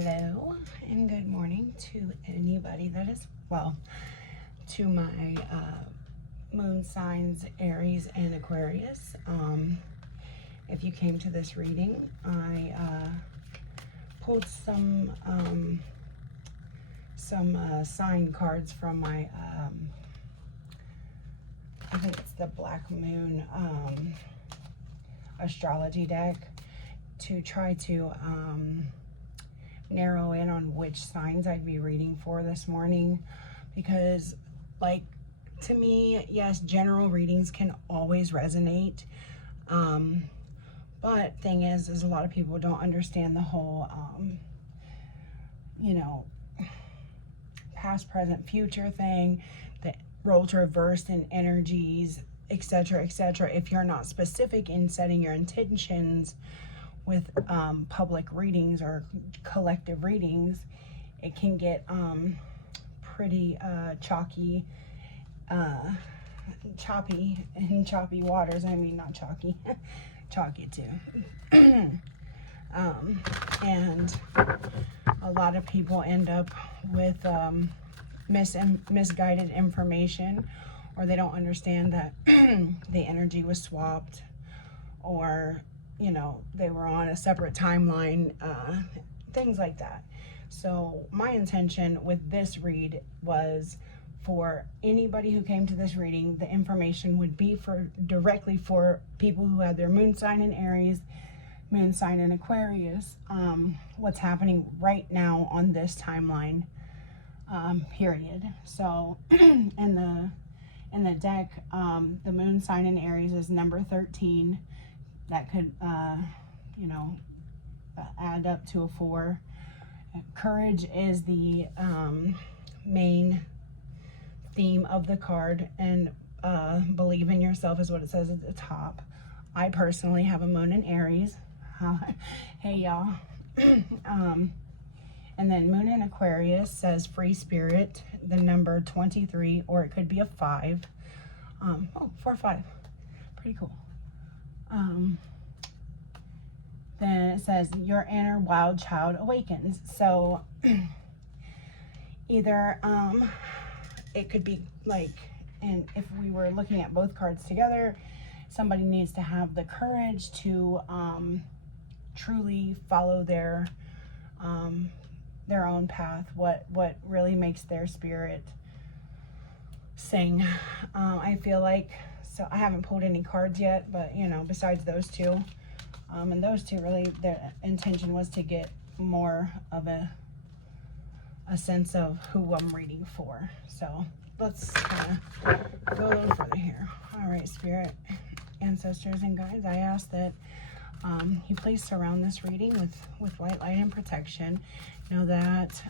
Hello and good morning to anybody that is, well, to my moon signs Aries and Aquarius. If you came to this reading, I pulled some sign cards from my I think it's the Black Moon astrology deck to try to narrow in on which signs I'd be reading for this morning, because like, to me, yes, general readings can always resonate, but thing is a lot of people don't understand the whole you know, past, present, future thing, the roles reversed in energies, etc., etc. If you're not specific in setting your intentions with public readings or collective readings, it can get pretty choppy in choppy waters. I mean, not chalky, chalky too. And a lot of people end up with misguided information, or they don't understand that the energy was swapped, or you know, they were on a separate timeline, things like that. So my intention with this read was for anybody who came to this reading, the information would be directly for people who had their moon sign in Aries, moon sign in Aquarius, what's happening right now on this timeline, period. So in the deck, the moon sign in Aries is number 13. That could, you know, add up to a 4. Courage is the main theme of the card, and believe in yourself is what it says at the top. I personally have a moon in Aries. Hey, y'all. And then moon in Aquarius says free spirit, the number 23, or it could be a 5. Oh, 4, 5. Pretty cool. Then it says your inner wild child awakens. So either it could be like, and if we were looking at both cards together, somebody needs to have the courage to truly follow their own path, what really makes their spirit sing. I feel like, so I haven't pulled any cards yet, but you know, besides those two, and those two, really their intention was to get more of a sense of who I'm reading for. So let's go a little further here. All right, spirit, ancestors, and guides, I ask that you please surround this reading with white light and protection. Know that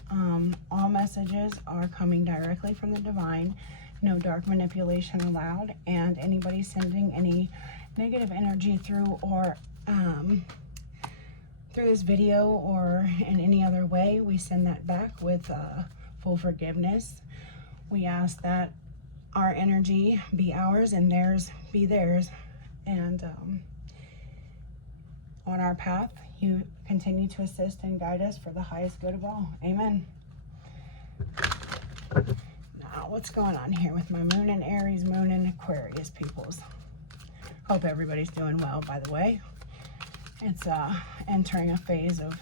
all messages are coming directly from the divine. No dark manipulation allowed, and anybody sending any negative energy through or through this video or in any other way, we send that back with full forgiveness. We ask that our energy be ours and theirs be theirs, and on our path, you continue to assist and guide us for the highest good of all. Amen. Now, what's going on here with my moon in Aries, moon in Aquarius peoples? Hope everybody's doing well, by the way. It's entering a phase of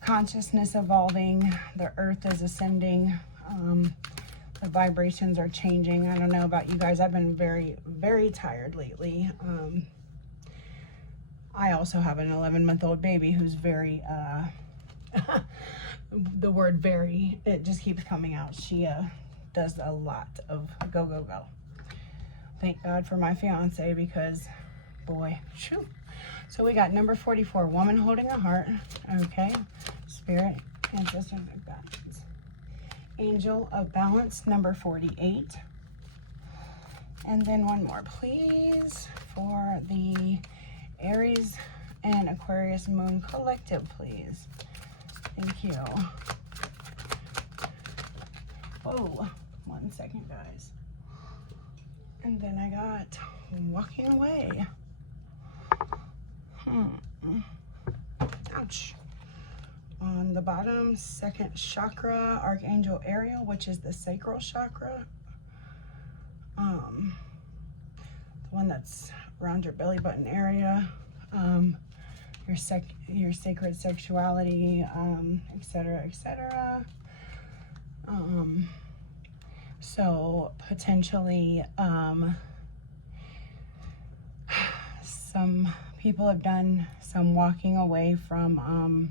consciousness evolving. The earth is ascending. The vibrations are changing. I don't know about you guys. I've been very, very tired lately. I also have an 11-month-old baby who's very, the word very, it just keeps coming out. She does a lot of go, go, go. Thank God for my fiance, because boy, shoo. So we got number 44, woman holding a heart. Okay, spirit, ancestors, and guides. Angel of balance, number 48. And then one more, please, for the Aries and Aquarius moon collective, please. Thank you. Whoa, 1 second, guys. And then I got walking away. Ouch. on the bottom, second chakra, Archangel Ariel, which is the sacral chakra. The one that's around your belly button area. Your sacred sexuality, etc., etc. So potentially, some people have done some walking away from,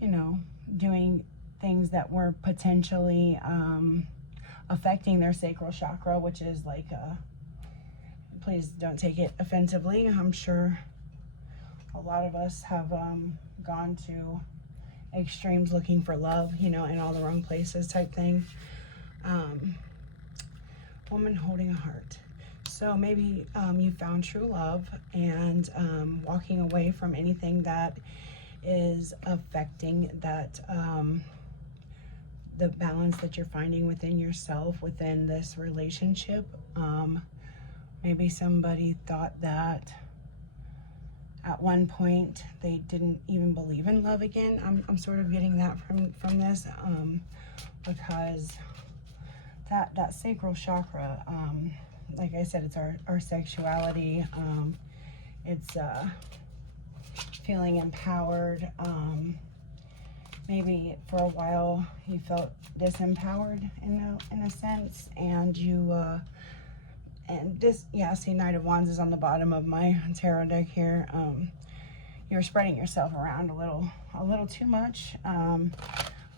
you know, doing things that were potentially affecting their sacral chakra, which is like, please don't take it offensively. I'm sure a lot of us have gone to extremes looking for love, you know, in all the wrong places type thing. Woman holding a heart. So maybe you found true love and walking away from anything that is affecting that the balance that you're finding within yourself, within this relationship. Maybe somebody thought that at one point they didn't even believe in love again. I'm sort of getting that from this, because that sacral chakra, like I said, it's our sexuality. It's feeling empowered. Maybe for a while you felt disempowered in a sense, and you and this, yeah, see, Knight of Wands is on the bottom of my tarot deck here. You're spreading yourself around a little too much, a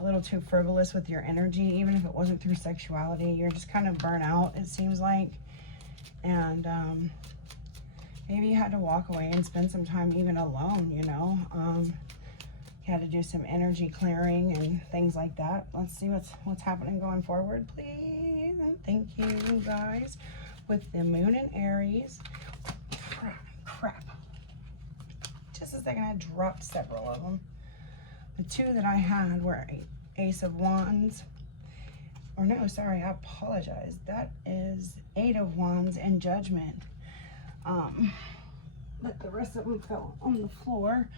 little too frivolous with your energy, even if it wasn't through sexuality. You're just kind of burnt out, it seems like. And maybe you had to walk away and spend some time even alone, you know. You had to do some energy clearing and things like that. Let's see what's happening going forward, please. And thank you, guys. With the moon in Aries. Crap. Just a second, I dropped several of them. The two that I had were Ace of Wands. Or no, sorry, I apologize. That is Eight of Wands and Judgment. But the rest of them fell on the floor.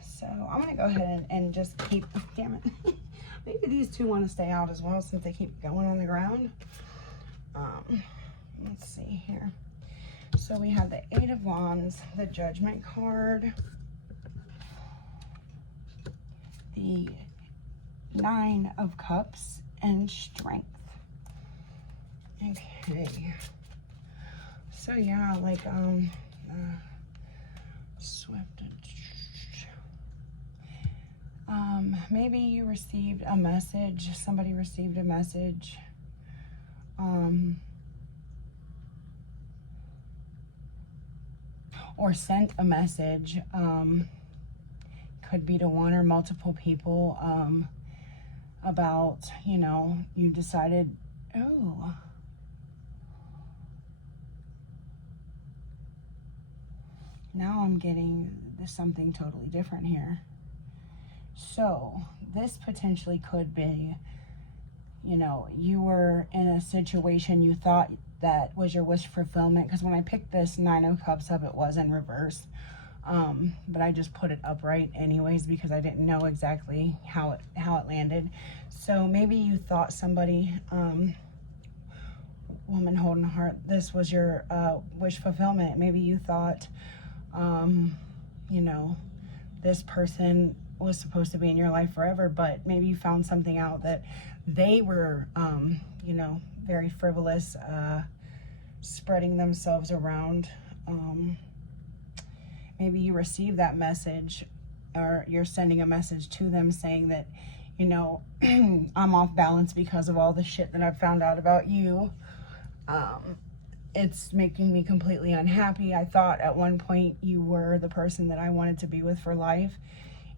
So I'm going to go ahead and just keep, damn it. Maybe these two want to stay out as well since they keep going on the ground. Let's see here. So we have the Eight of Wands, the Judgment card, the Nine of Cups, and Strength. Okay. So yeah, like Swift. Maybe you received a message. Somebody received a message. Or sent a message, could be to one or multiple people, about, you know, you decided, oh, now I'm getting something totally different here. So this potentially could be, you know, you were in a situation you thought that was your wish fulfillment, because when I picked this Nine of Cups up, it was in reverse, but I just put it upright anyways because I didn't know exactly how it landed. So maybe you thought somebody, woman holding a heart, this was your wish fulfillment. Maybe you thought, you know, this person was supposed to be in your life forever, but maybe you found something out that they were, you know, very frivolous, spreading themselves around. Maybe you received that message, or you're sending a message to them saying that, you know, I'm off balance because of all the shit that I've found out about you. It's making me completely unhappy. I thought at one point you were the person that I wanted to be with for life,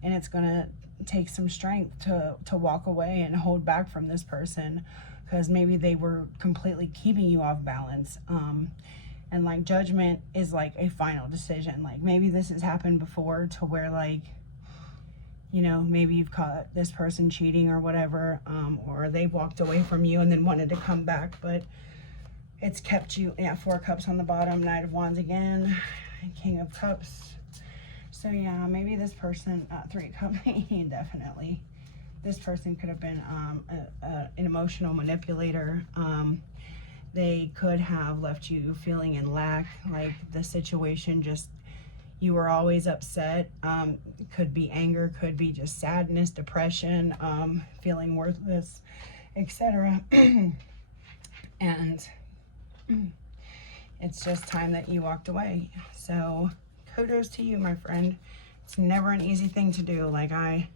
and it's gonna take some strength to walk away and hold back from this person, because maybe they were completely keeping you off balance. And like Judgment is like a final decision. Like maybe this has happened before to where, like, you know, maybe you've caught this person cheating or whatever, or they've walked away from you and then wanted to come back, but it's kept you. Yeah, Four of Cups on the bottom, Knight of Wands again, King of Cups. So yeah, maybe this person, Three Company, definitely. This person could have been an emotional manipulator. They could have left you feeling in lack, like the situation just, you were always upset. Could be anger, could be just sadness, depression, feeling worthless, etc. And it's just time that you walked away. So kudos to you, my friend. It's never an easy thing to do. Like, I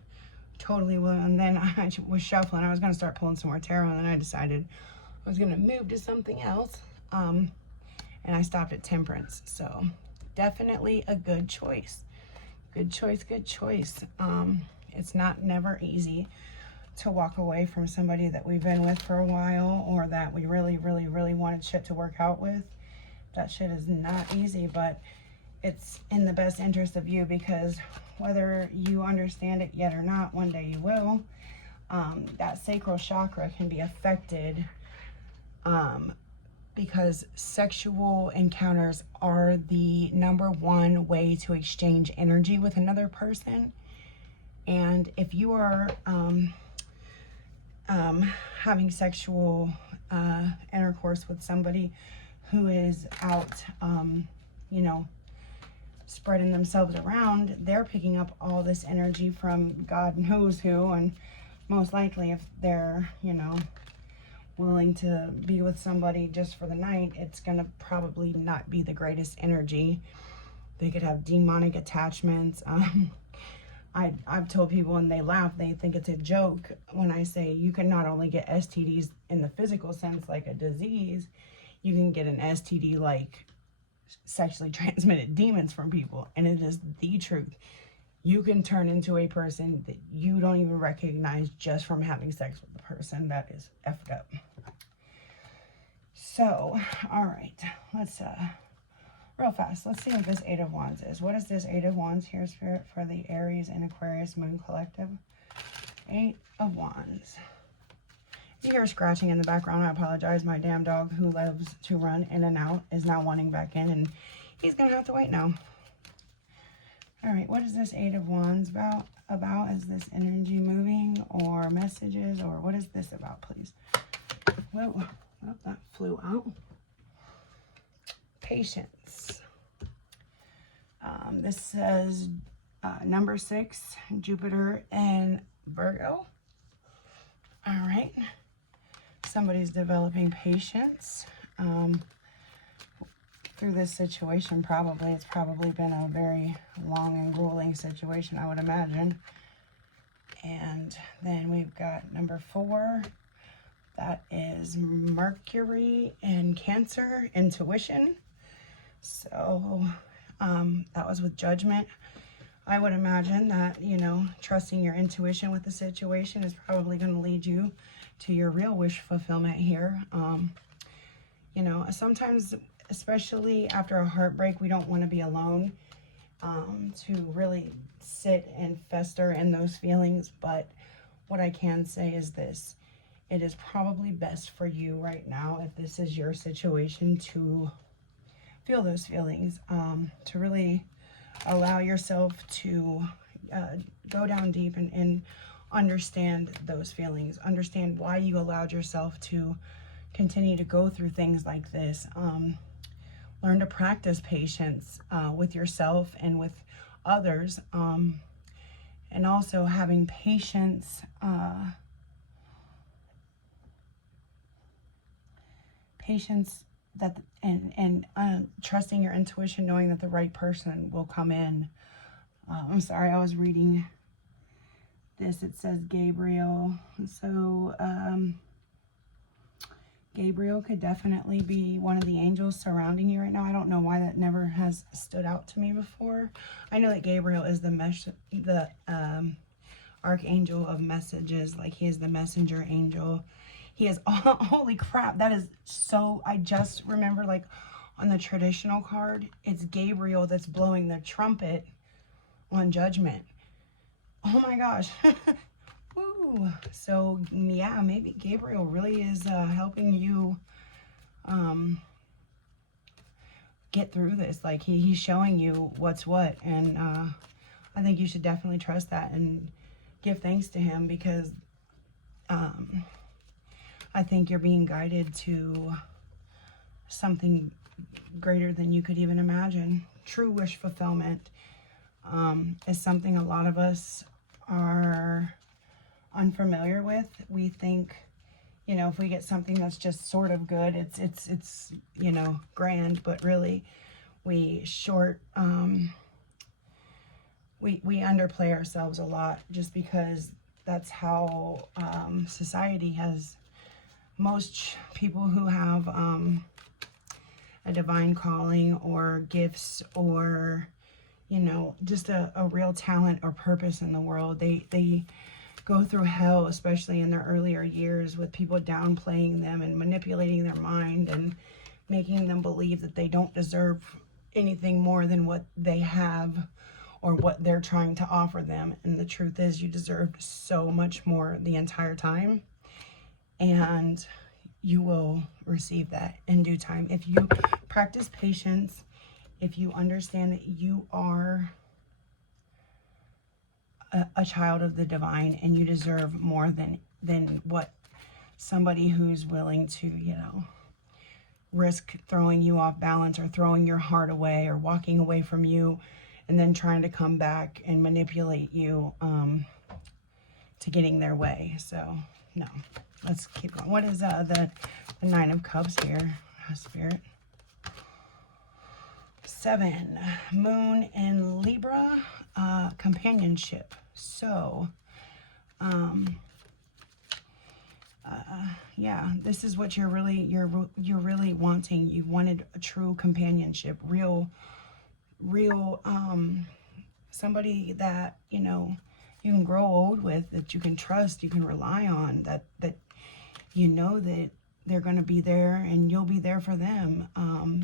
totally will. And then I was shuffling. I was going to start pulling some more tarot, and then I decided I was going to move to something else. And I stopped at Temperance. So definitely a good choice. Good choice, good choice. It's never easy to walk away from somebody that we've been with for a while, or that we really, really, really wanted shit to work out with. That shit is not easy, but it's in the best interest of you, because whether you understand it yet or not, one day you will. That sacral chakra can be affected because sexual encounters are the #1 way to exchange energy with another person. And if you are having sexual intercourse with somebody who is out, you know, spreading themselves around, they're picking up all this energy from God knows who. And most likely, if they're, you know, willing to be with somebody just for the night, it's gonna probably not be the greatest energy. They could have demonic attachments. I've told people, and they laugh, they think it's a joke when I say you can not only get STDs in the physical sense, like a disease, you can get an STD like sexually transmitted demons from people. And it is the truth. You can turn into a person that you don't even recognize just from having sex with the person. That is effed up. So, all right, let's real fast, let's see what this Eight of Wands is. What is this Eight of Wands here, Spirit, for the Aries and Aquarius Moon Collective? Eight of Wands. If you hear scratching in the background, I apologize. My damn dog, who loves to run in and out, is now wanting back in, and he's gonna have to wait now. All right, what is this Eight of Wands about? Is this energy moving, or messages, or what is this about, please? Whoa, oh, that flew out. Patience. This says number 6, Jupiter and Virgo. All right. Somebody's developing patience through this situation, probably. It's probably been a very long and grueling situation, I would imagine. And then we've got number 4. That is Mercury and Cancer, intuition. So that was with Judgment. I would imagine that, you know, trusting your intuition with the situation is probably going to lead you to your real wish fulfillment here. You know, sometimes, especially after a heartbreak, we don't want to be alone to really sit and fester in those feelings. But what I can say is this: it is probably best for you right now, if this is your situation, to feel those feelings, to really allow yourself to go down deep and understand those feelings, understand why you allowed yourself to continue to go through things like this. Learn to practice patience with yourself and with others, and also having patience, that and trusting your intuition, knowing that the right person will come in. I'm sorry, I was reading this. It says Gabriel. So Gabriel could definitely be one of the angels surrounding you right now. I don't know why that never has stood out to me before. I know that Gabriel is the archangel of messages. Like, he is the messenger angel. He is, holy crap, that is so, I just remember, like, on the traditional card, it's Gabriel that's blowing the trumpet on Judgment. Oh my gosh. Woo. So, yeah, maybe Gabriel really is helping you get through this. Like, he's showing you what's what, and I think you should definitely trust that and give thanks to him, because I think you're being guided to something greater than you could even imagine. True wish fulfillment is something a lot of us are unfamiliar with. We think, you know, if we get something that's just sort of good, it's you know, grand, but really we underplay ourselves a lot, just because that's how society has. Most people who have a divine calling or gifts, or, you know, just a real talent or purpose in the world, they go through hell, especially in their earlier years, with people downplaying them and manipulating their mind and making them believe that they don't deserve anything more than what they have or what they're trying to offer them. And the truth is, you deserve so much more the entire time, and you will receive that in due time. If you practice patience, if you understand that you are a child of the divine and you deserve more than what somebody who's willing to, you know, risk throwing you off balance or throwing your heart away or walking away from you and then trying to come back and manipulate you to getting their way. So no, let's keep going. What is the Nine of Cups here, Spirit? 7, Moon in Libra, companionship. So, yeah, this is what you're really wanting. You wanted a true companionship, real, somebody that, you know, you can grow old with, that you can trust, you can rely on, that you know that they're going to be there and you'll be there for them,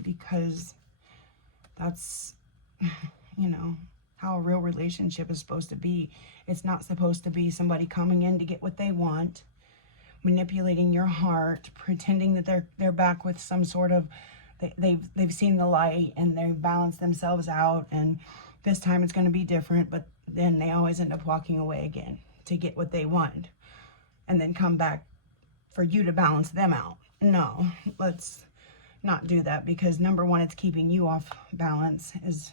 because that's, you know, how a real relationship is supposed to be. It's not supposed to be somebody coming in to get what they want, manipulating your heart, pretending that they're back with some sort of, they've seen the light and they've balanced themselves out, and this time it's going to be different, but then they always end up walking away again to get what they want and then come back for you to balance them out. No, let's not do that, because number one, it's keeping you off balance is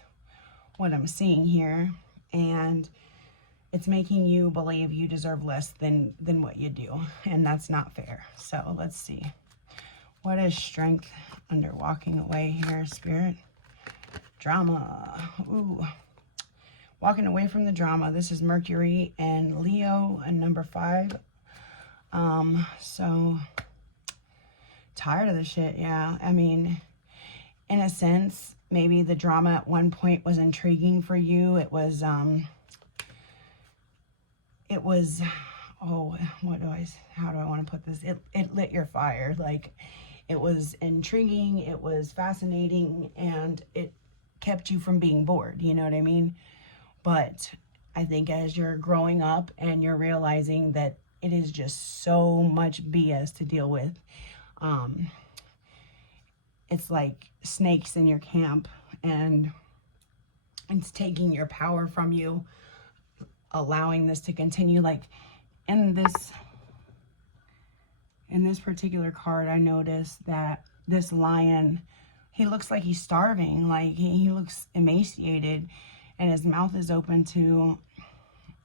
what I'm seeing here, and it's making you believe you deserve less than what you do, and that's not fair. So let's see, what is strength under walking away here, Spirit? Drama. Ooh, walking away from the drama. This is Mercury and Leo and number 5. So tired of the shit. Yeah, I mean, in a sense, maybe the drama at one point was intriguing for you. It was oh, how do I want to put this? It lit your fire. Like, it was intriguing, it was fascinating, and it kept you from being bored, you know what I mean? But I think as you're growing up and you're realizing that it is just so much BS to deal with, it's like snakes in your camp, and it's taking your power from you, allowing this to continue. Like in this particular card, I noticed that this lion, he looks like he's starving. Like he looks emaciated, and his mouth is open to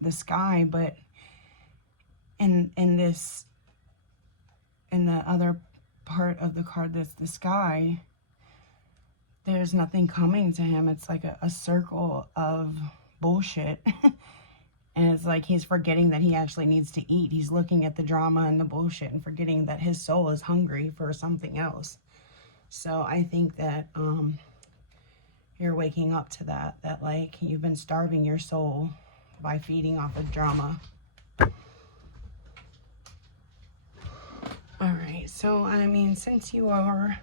the sky. But in the other part of the card that's the sky, there's nothing coming to him. It's like a circle of bullshit. And it's like he's forgetting that he actually needs to eat. He's looking at the drama and the bullshit and forgetting that his soul is hungry for something else. So I think that you're waking up to that like you've been starving your soul by feeding off of drama. All right, so I mean, since you are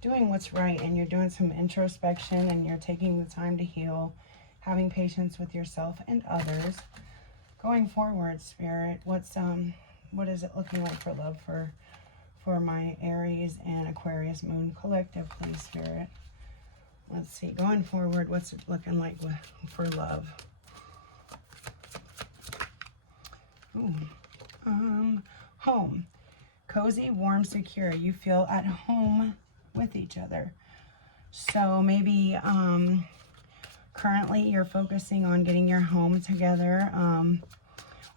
doing what's right and you're doing some introspection and you're taking the time to heal, having patience with yourself and others, going forward, Spirit, what is it looking like for love for my Aries and Aquarius moon collective, please, Spirit? Let's see, going forward, what's it looking like for love? Home. Cozy, warm, secure. You feel at home with each other. So maybe currently you're focusing on getting your home together.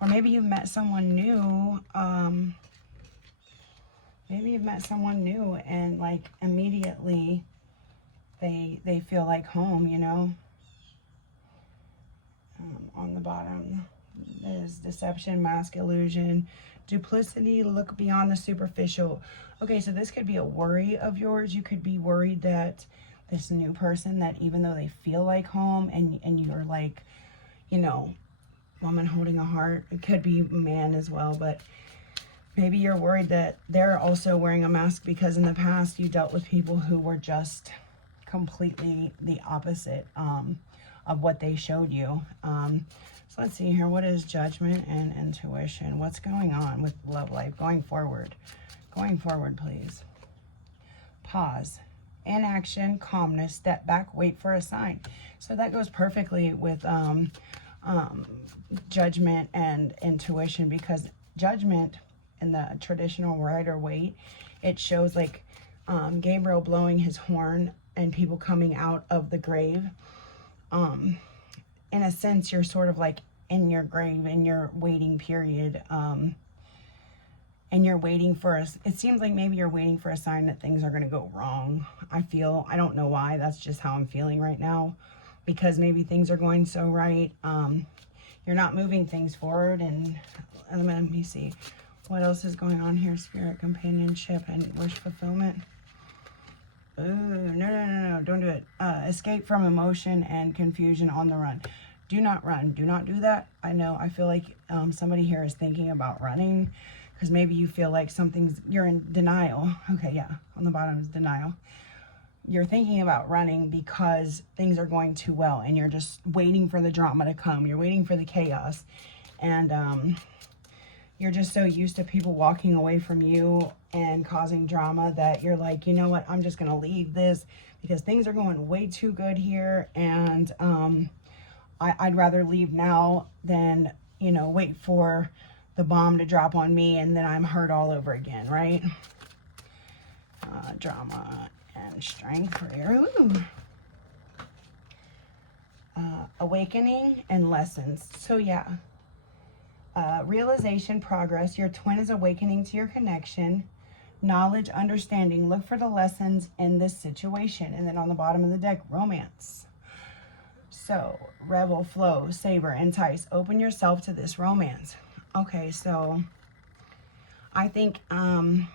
Or maybe you've met someone new. Maybe you've met someone new and like immediately they feel like home, you know. On the bottom is deception, mask, illusion, duplicity, look beyond the superficial. Okay, so this could be a worry of yours. You could be worried that this new person, that even though they feel like home and you're like, you know, woman holding a heart, it could be man as well, but maybe you're worried that they're also wearing a mask because in the past you dealt with people who were just completely the opposite of what they showed you. So let's see here. What is judgment and intuition? What's going on with love life going forward? Going forward, please. Pause. Inaction, calmness, step back, wait for a sign. So that goes perfectly with judgment and intuition, because judgment in the traditional Rider-Waite, it shows like Gabriel blowing his horn and people coming out of the grave. In a sense, you're sort of like in your grave, in your waiting period, and you're waiting for us. It seems like maybe you're waiting for a sign that things are going to go wrong. I don't know why. That's just how I'm feeling right now, because maybe things are going so right. You're not moving things forward. And let me see what else is going on here. Spirit, companionship, and wish fulfillment. Ooh, no, don't do it. Escape from emotion and confusion, on the run. Do not run. Do not do that. I feel like somebody here is thinking about running, because maybe you feel like you're in denial. Okay, yeah, on the bottom is denial. You're thinking about running because things are going too well and you're just waiting for the drama to come. You're waiting for the chaos. And you're just so used to people walking away from you and causing drama that you're like, you know what, I'm just going to leave this because things are going way too good here. And I'd rather leave now than, you know, wait for the bomb to drop on me and then I'm hurt all over again, right? Drama and strength for air. Awakening and lessons. So yeah. Realization, progress. Your twin is awakening to your connection. Knowledge, understanding. Look for the lessons in this situation. And then on the bottom of the deck, romance. So, rebel, flow, savor, entice. Open yourself to this romance. Okay, so I think in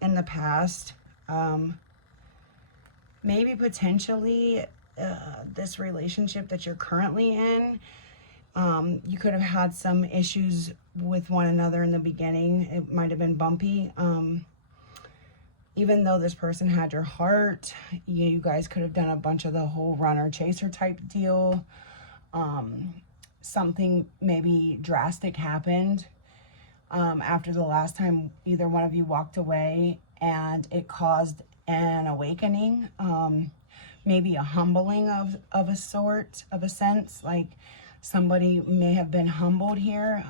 the past, maybe potentially this relationship that you're currently in, you could have had some issues with one another in the beginning. It might have been bumpy. Even though this person had your heart, you guys could have done a bunch of the whole runner chaser type deal. Something maybe drastic happened after the last time either one of you walked away, and it caused an awakening, maybe a humbling of a sort, of a sense, like somebody may have been humbled here,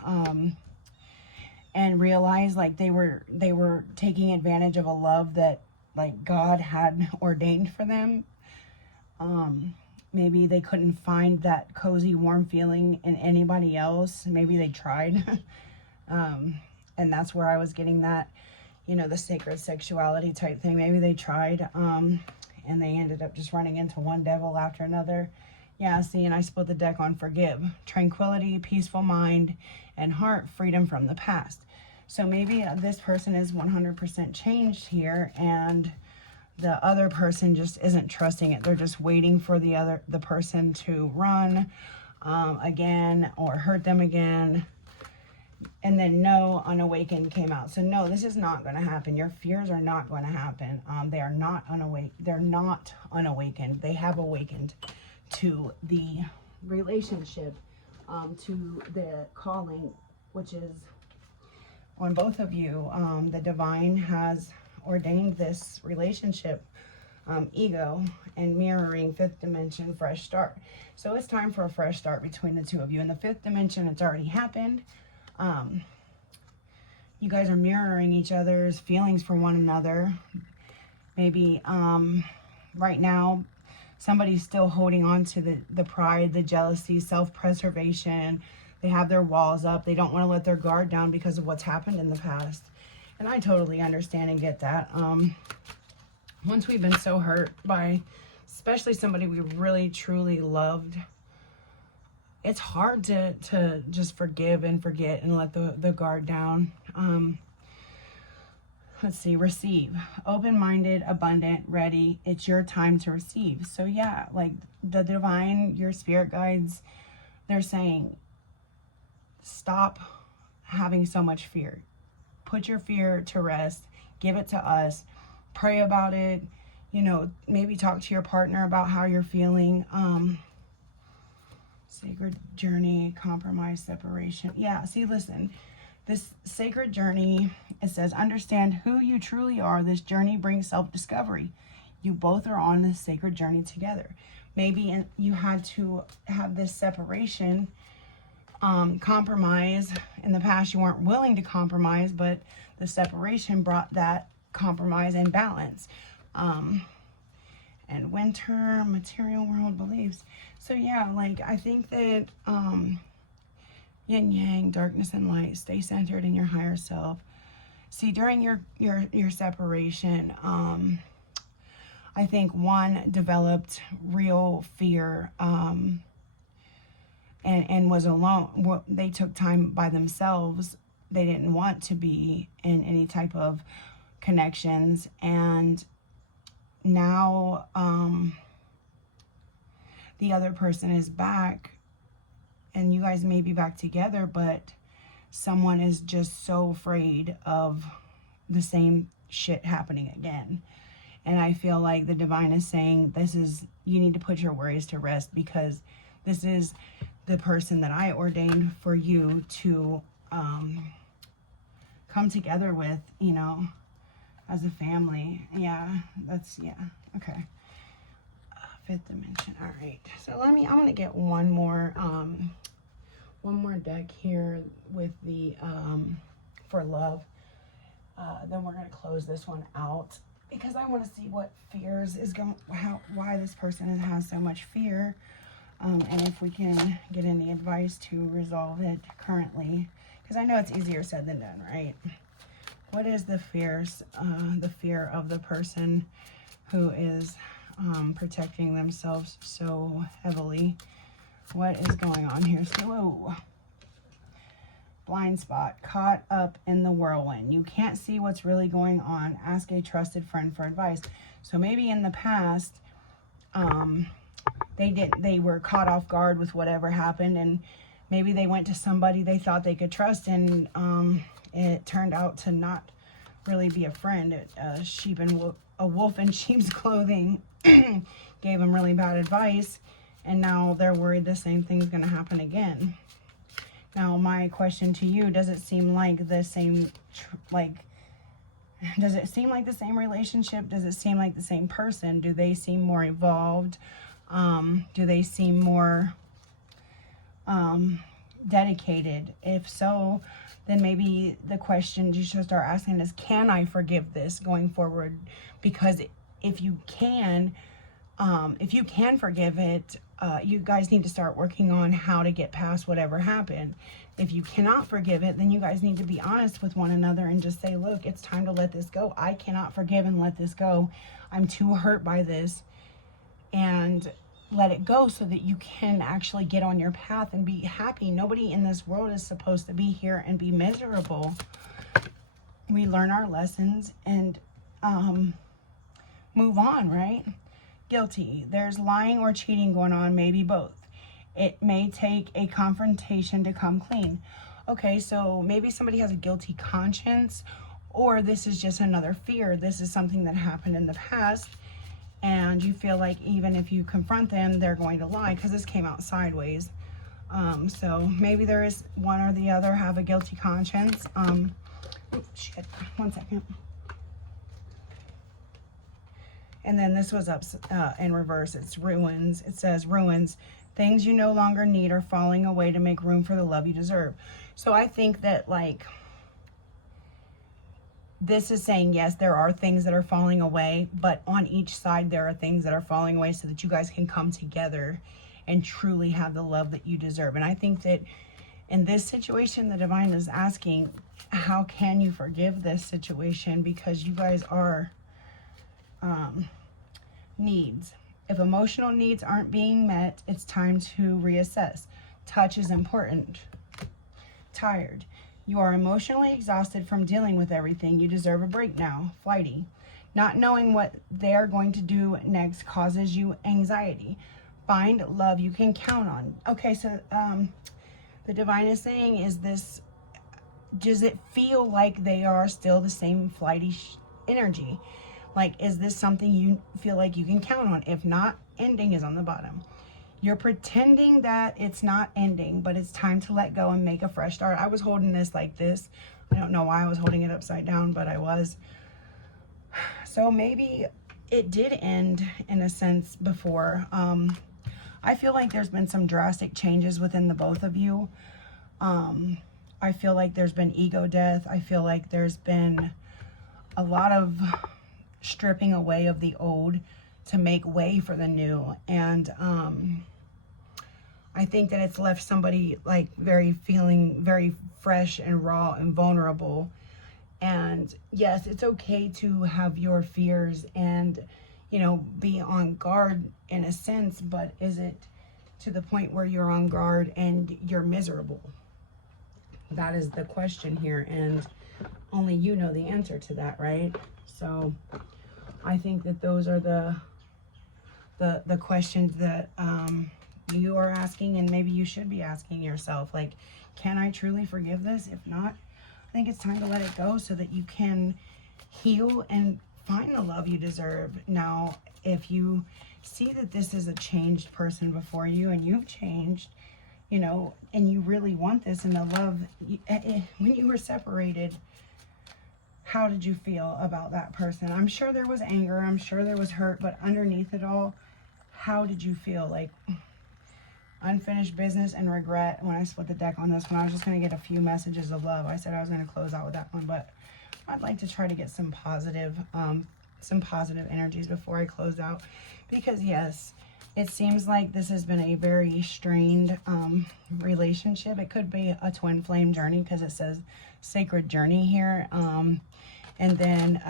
and realized like they were taking advantage of a love that like God had ordained for them. Maybe they couldn't find that cozy, warm feeling in anybody else. Maybe they tried. And that's where I was getting that, you know, the sacred sexuality type thing. Maybe they tried, and they ended up just running into one devil after another. Yeah, see, and I split the deck on forgive. Tranquility, peaceful mind, and heart, freedom from the past. So maybe this person is 100% changed here, and the other person just isn't trusting it. They're just waiting for the person to run again or hurt them again. And then no, unawakened came out. So no, this is not going to happen. Your fears are not going to happen. They are not unawakened. They have awakened to the relationship, to the calling, which is on both of you. The divine has ordained this relationship, ego and mirroring, fifth dimension, fresh start. So it's time for a fresh start between the two of you. In the fifth dimension, it's already happened. you guys are mirroring each other's feelings for one another. Maybe right now, somebody's still holding on to the pride, the jealousy, self-preservation. They have their walls up. They don't want to let their guard down because of what's happened in the past. And I totally understand and get that. Once we've been so hurt by, especially somebody we really, truly loved, it's hard to just forgive and forget and let the guard down. Let's see, receive. Open-minded, abundant, ready. It's your time to receive. So yeah, like the divine, your spirit guides, they're saying, stop having so much fear. Put your fear to rest. Give it to us. Pray about it. You know, maybe talk to your partner about how you're feeling. Sacred journey, compromise, separation. Yeah, see, listen. This sacred journey, it says, understand who you truly are. This journey brings self-discovery. You both are on this sacred journey together. Maybe you had to have this separation, compromise. In the past, you weren't willing to compromise, but the separation brought that compromise and balance. And winter, material world beliefs. So yeah, like I think that yin yang, darkness and light, stay centered in your higher self. See, during your separation, I think one developed real fear, and was alone. They took time by themselves. They didn't want to be in any type of connections, and now the other person is back, and you guys may be back together, but someone is just so afraid of the same shit happening again. And I feel like the divine is saying, you need to put your worries to rest, because this is the person that I ordained for you to come together with, you know, as a family. Yeah, okay. Fifth dimension. All right, so I'm gonna get one more deck here with the for love. Then we're gonna close this one out, because I want to see what fears is why this person has so much fear, and if we can get any advice to resolve it currently, because I know it's easier said than done, right? What is the fear of the person who is protecting themselves so heavily? What is going on here? So, whoa. Blind spot, caught up in the whirlwind. You can't see what's really going on. Ask a trusted friend for advice. So maybe in the past, they were caught off guard with whatever happened, and maybe they went to somebody they thought they could trust, and it turned out to not really be a friend. A wolf in sheep's clothing gave them really bad advice, and now they're worried the same thing's going to happen again. Now, my question to you, does it seem like the same, does it seem like the same relationship? Does it seem like the same person? Do they seem more evolved? Do they seem more dedicated? If so, then maybe the question you should start asking is, can I forgive this going forward? Because if you can forgive it, you guys need to start working on how to get past whatever happened. If you cannot forgive it, then you guys need to be honest with one another and just say, look, it's time to let this go. I cannot forgive and let this go. I'm too hurt by this. And let it go so that you can actually get on your path and be happy. Nobody in this world is supposed to be here and be miserable. We learn our lessons and move on, right? Guilty. There's lying or cheating going on, maybe both. It may take a confrontation to come clean. Okay, so maybe somebody has a guilty conscience, or this is just another fear. This is something that happened in the past, and you feel like even if you confront them, they're going to lie, because this came out sideways. So maybe there is one or the other have a guilty conscience. Shit, 1 second. And then this was up in reverse. It's ruins. It says ruins. Things you no longer need are falling away to make room for the love you deserve. So I think that, like, this is saying, yes, there are things that are falling away, but on each side there are things that are falling away so that you guys can come together and truly have the love that you deserve. And I think that in this situation, the divine is asking, how can you forgive this situation? Because you guys are needs. If emotional needs aren't being met, it's time to reassess. Touch is important. Tired. You are emotionally exhausted from dealing with everything. You deserve a break now. Flighty. Not knowing what they are going to do next causes you anxiety. Find love you can count on. Okay, so the divine is saying, is this, does it feel like they are still the same flighty energy? Like, is this something you feel like you can count on? If not, ending is on the bottom. You're pretending that it's not ending, but it's time to let go and make a fresh start. I was holding this like this. I don't know why I was holding it upside down, but I was. So maybe it did end in a sense before. I feel like there's been some drastic changes within the both of you. I feel like there's been ego death. I feel like there's been a lot of stripping away of the old to make way for the new. And I think that it's left somebody like feeling very fresh and raw and vulnerable. And yes, it's okay to have your fears and, you know, be on guard in a sense, but is it to the point where you're on guard and you're miserable? That is the question here, and only you know the answer to that, right? So I think that those are the questions that you are asking, and maybe you should be asking yourself, like, can I truly forgive this? If not, I think it's time to let it go so that you can heal and find the love you deserve. Now, if you see that this is a changed person before you and you've changed, you know, and you really want this and the love, when you were separated, how did you feel about that person? I'm sure there was anger, I'm sure there was hurt, but underneath it all, how did you feel? Like, unfinished business and regret. When I split the deck on this one, I was just going to get a few messages of love. I said I was going to close out with that one, but I'd like to try to get some positive energies before I close out, because yes, it seems like this has been a very strained relationship. It could be a twin flame journey because it says sacred journey here. And then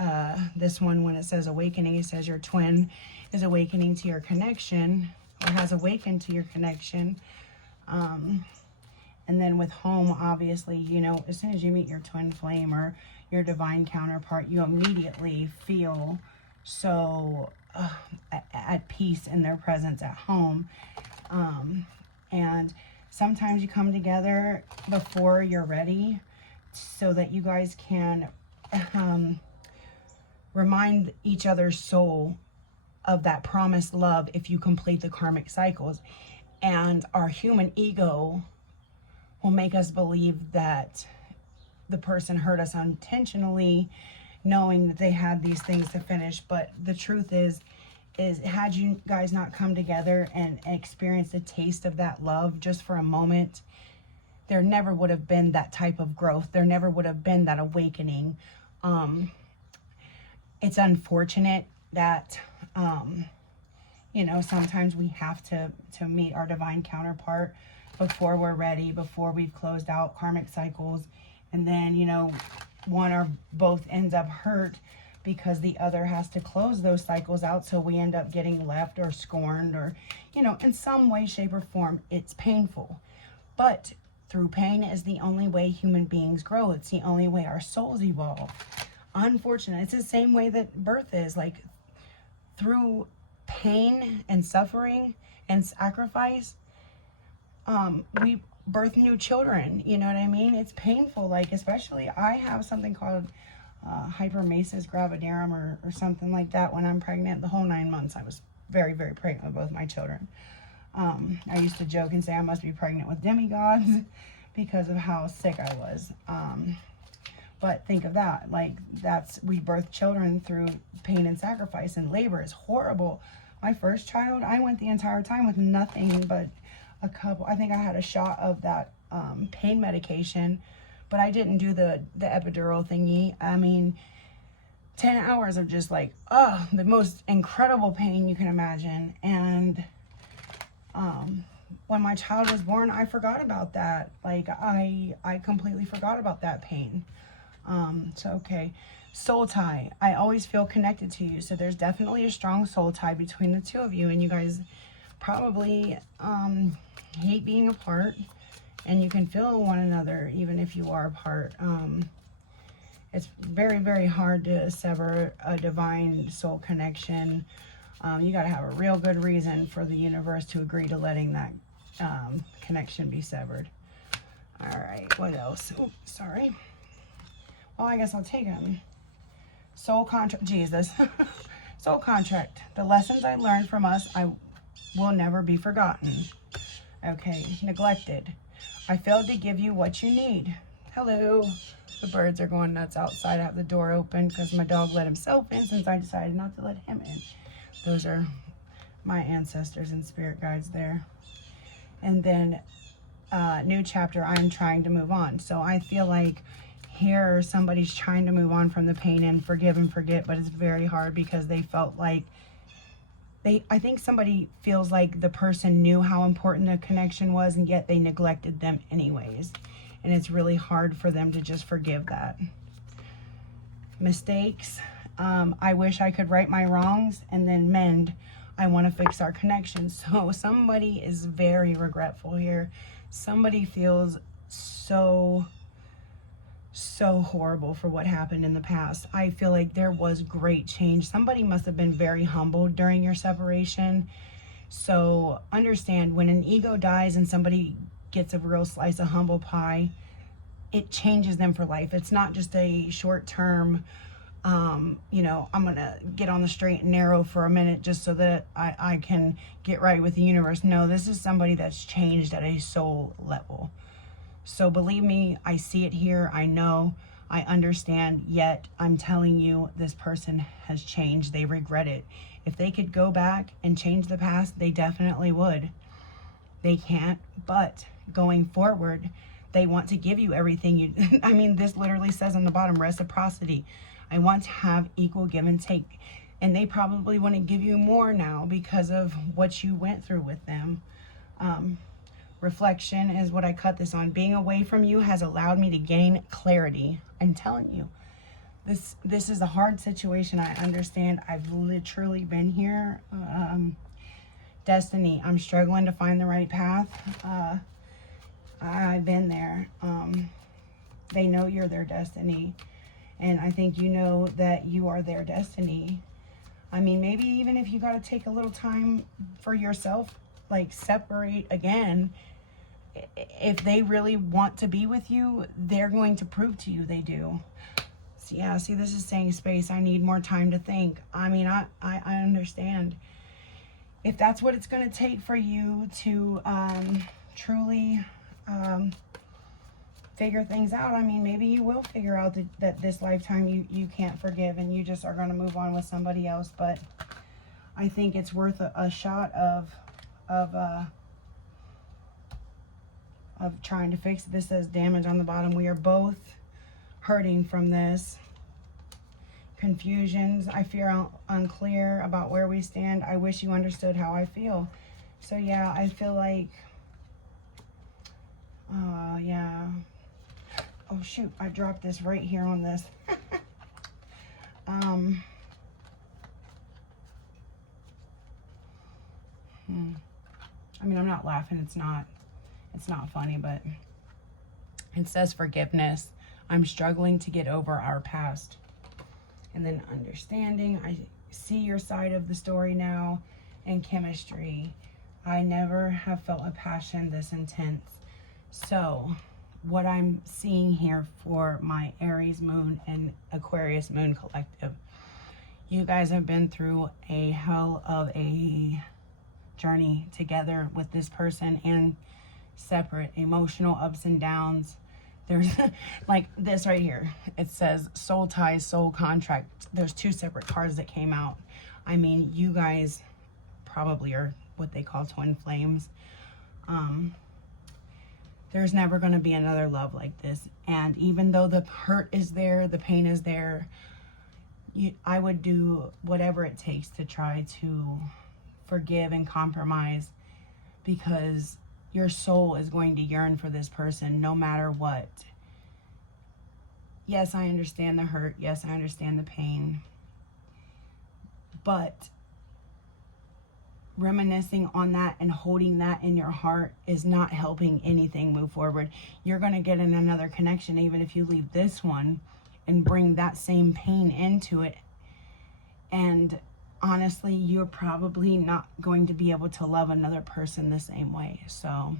this one, when it says awakening, it says your twin is awakening to your connection, or has awakened to your connection. And then with home, obviously, you know, as soon as you meet your twin flame or your divine counterpart, you immediately feel so at peace in their presence at home. And sometimes you come together before you're ready so that you guys can remind each other's soul of that promised love if you complete the karmic cycles. And our human ego will make us believe that the person hurt us unintentionally, knowing that they had these things to finish. But the truth is had you guys not come together and experience the taste of that love just for a moment, there never would have been that type of growth. There never would have been that awakening. It's unfortunate that, you know, sometimes we have to meet our divine counterpart before we're ready, before we've closed out karmic cycles. And then, you know, one or both ends up hurt because the other has to close those cycles out. So we end up getting left or scorned, or, you know, in some way, shape, or form, it's painful. But through pain is the only way human beings grow. It's the only way our souls evolve. Unfortunately, it's the same way that birth is. Like, through pain and suffering and sacrifice, we birth new children. You know what I mean? It's painful. Like, especially I have something called hyperemesis gravidarum or something like that. When I'm pregnant, the whole 9 months, I was very, very pregnant with both my children. I used to joke and say I must be pregnant with demigods because of how sick I was. But think of that, like, we birth children through pain and sacrifice, and labor is horrible. My first child, I went the entire time with nothing but I think I had a shot of that pain medication, but I didn't do the epidural thingy. I mean, 10 hours of just like, oh, the most incredible pain you can imagine. And when my child was born, I forgot about that. Like, I completely forgot about that pain. So, okay. Soul tie. I always feel connected to you. So there's definitely a strong soul tie between the two of you. And you guys probably hate being apart. And you can feel one another even if you are apart. It's very, very hard to sever a divine soul connection. You got to have a real good reason for the universe to agree to letting that connection be severed. All right, what else? Oh, sorry. Well, I guess I'll take them. Soul contract, Jesus. Soul contract. The lessons I learned from us, I will never be forgotten. Okay, neglected. I failed to give you what you need. Hello. The birds are going nuts outside. I have the door open because my dog let himself in since I decided not to let him in. Those are my ancestors and spirit guides there. And then new chapter, I'm trying to move on. So I feel like here somebody's trying to move on from the pain and forgive and forget, but it's very hard because they felt like I think somebody feels like the person knew how important the connection was and yet they neglected them anyways. And it's really hard for them to just forgive that. Mistakes. I wish I could right my wrongs and then mend. I want to fix our connection. So somebody is very regretful here. Somebody feels so horrible for what happened in the past. I feel like there was great change. Somebody must have been very humbled during your separation. So understand, when an ego dies and somebody gets a real slice of humble pie, it changes them for life. It's not just a short-term, you know, I'm going to get on the straight and narrow for a minute just so that I can get right with the universe. No, this is somebody that's changed at a soul level. So believe me, I see it here. I know, I understand, yet I'm telling you, this person has changed. They regret it. If they could go back and change the past, they definitely would. They can't, but going forward, they want to give you everything you, I mean, this literally says on the bottom, reciprocity. I want to have equal give and take. And they probably want to give you more now because of what you went through with them. Reflection is what I cut this on. Being away from you has allowed me to gain clarity. I'm telling you, this is a hard situation. I understand. I've literally been here. Destiny. I'm struggling to find the right path. I've been there. They know you're their destiny. And I think you know that you are their destiny. I mean, maybe even if you got to take a little time for yourself, like separate again, if they really want to be with you, they're going to prove to you they do. So yeah, see, this is saying space. I need more time to think. I mean, I understand. If that's what it's going to take for you to truly figure things out, I mean, maybe you will figure out that this lifetime you can't forgive and you just are going to move on with somebody else. But I think it's worth a shot of trying to fix it. This says damage on the bottom. We are both hurting from this. Confusions. I feel unclear about where we stand. I wish you understood how I feel. So yeah, I feel like, yeah. Oh shoot, I dropped this right here on this. I mean, I'm not laughing. It's not funny, but it says forgiveness. I'm struggling to get over our past. And then understanding. I see your side of the story now. And chemistry. I never have felt a passion this intense. So what I'm seeing here for my Aries moon and Aquarius moon collective, you guys have been through a hell of a journey together with this person and separate, emotional ups and downs. There's like this right here. It says soul ties, soul contract. There's two separate cards that came out. I mean, you guys probably are what they call twin flames. There's never going to be another love like this. And even though the hurt is there, the pain is there, I would do whatever it takes to try to forgive and compromise, because your soul is going to yearn for this person no matter what. Yes, I understand the hurt. Yes, I understand the pain. But reminiscing on that and holding that in your heart is not helping anything move forward. You're going to get in another connection, even if you leave this one and bring that same pain into it. And honestly, you're probably not going to be able to love another person the same way. So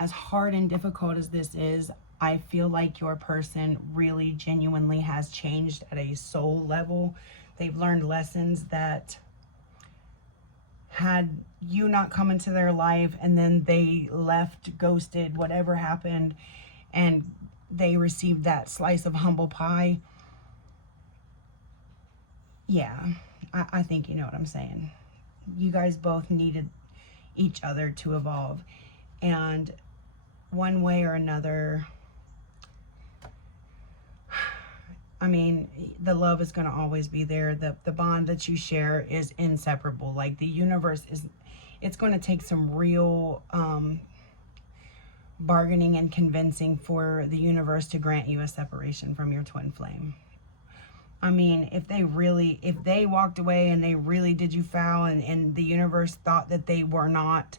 as hard and difficult as this is, I feel like your person really genuinely has changed at a soul level. They've learned lessons that, had you not come into their life and then they left, ghosted, whatever happened, and they received that slice of humble pie, yeah, I think you know what I'm saying. You guys both needed each other to evolve. And one way or another, I mean, the love is going to always be there. The bond that you share is inseparable. Like, the universe is, it's going to take some real bargaining and convincing for the universe to grant you a separation from your twin flame. I mean, if they walked away and they really did you foul, and the universe thought that they were not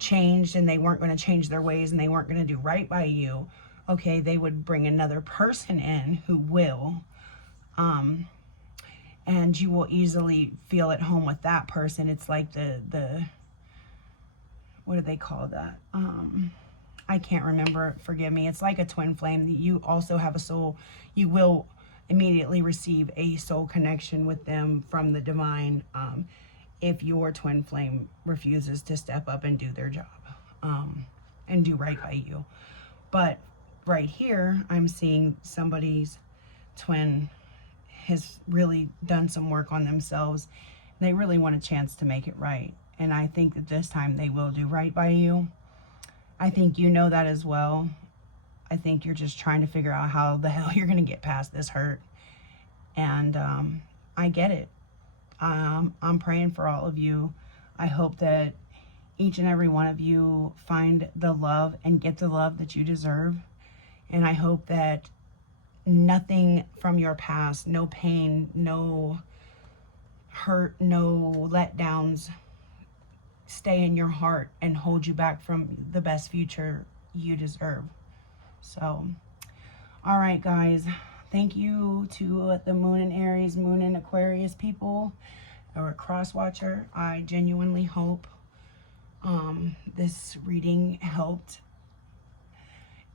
changed and they weren't going to change their ways and they weren't going to do right by you, okay, they would bring another person in who will. And you will easily feel at home with that person. It's like the what do they call that? I can't remember, forgive me. It's like a twin flame. You also have a soul. You will immediately receive a soul connection with them from the divine, if your twin flame refuses to step up and do their job, and do right by you. But right here, I'm seeing somebody's twin has really done some work on themselves. They really want a chance to make it right. And I think that this time they will do right by you. I think you know that as well. I think you're just trying to figure out how the hell you're going to get past this hurt. And I get it. I'm praying for all of you. I hope that each and every one of you find the love and get the love that you deserve. And I hope that nothing from your past, no pain, no hurt, no letdowns, stay in your heart and hold you back from the best future you deserve. So, all right, guys. Thank you to the Moon and Aries, Moon and Aquarius people, or cross watcher. I genuinely hope this reading helped.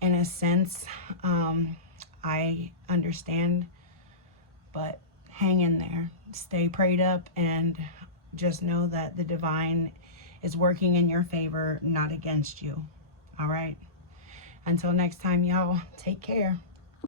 In a sense, I understand, but hang in there. Stay prayed up and just know that the divine is working in your favor, not against you. All right? Until next time, y'all, take care.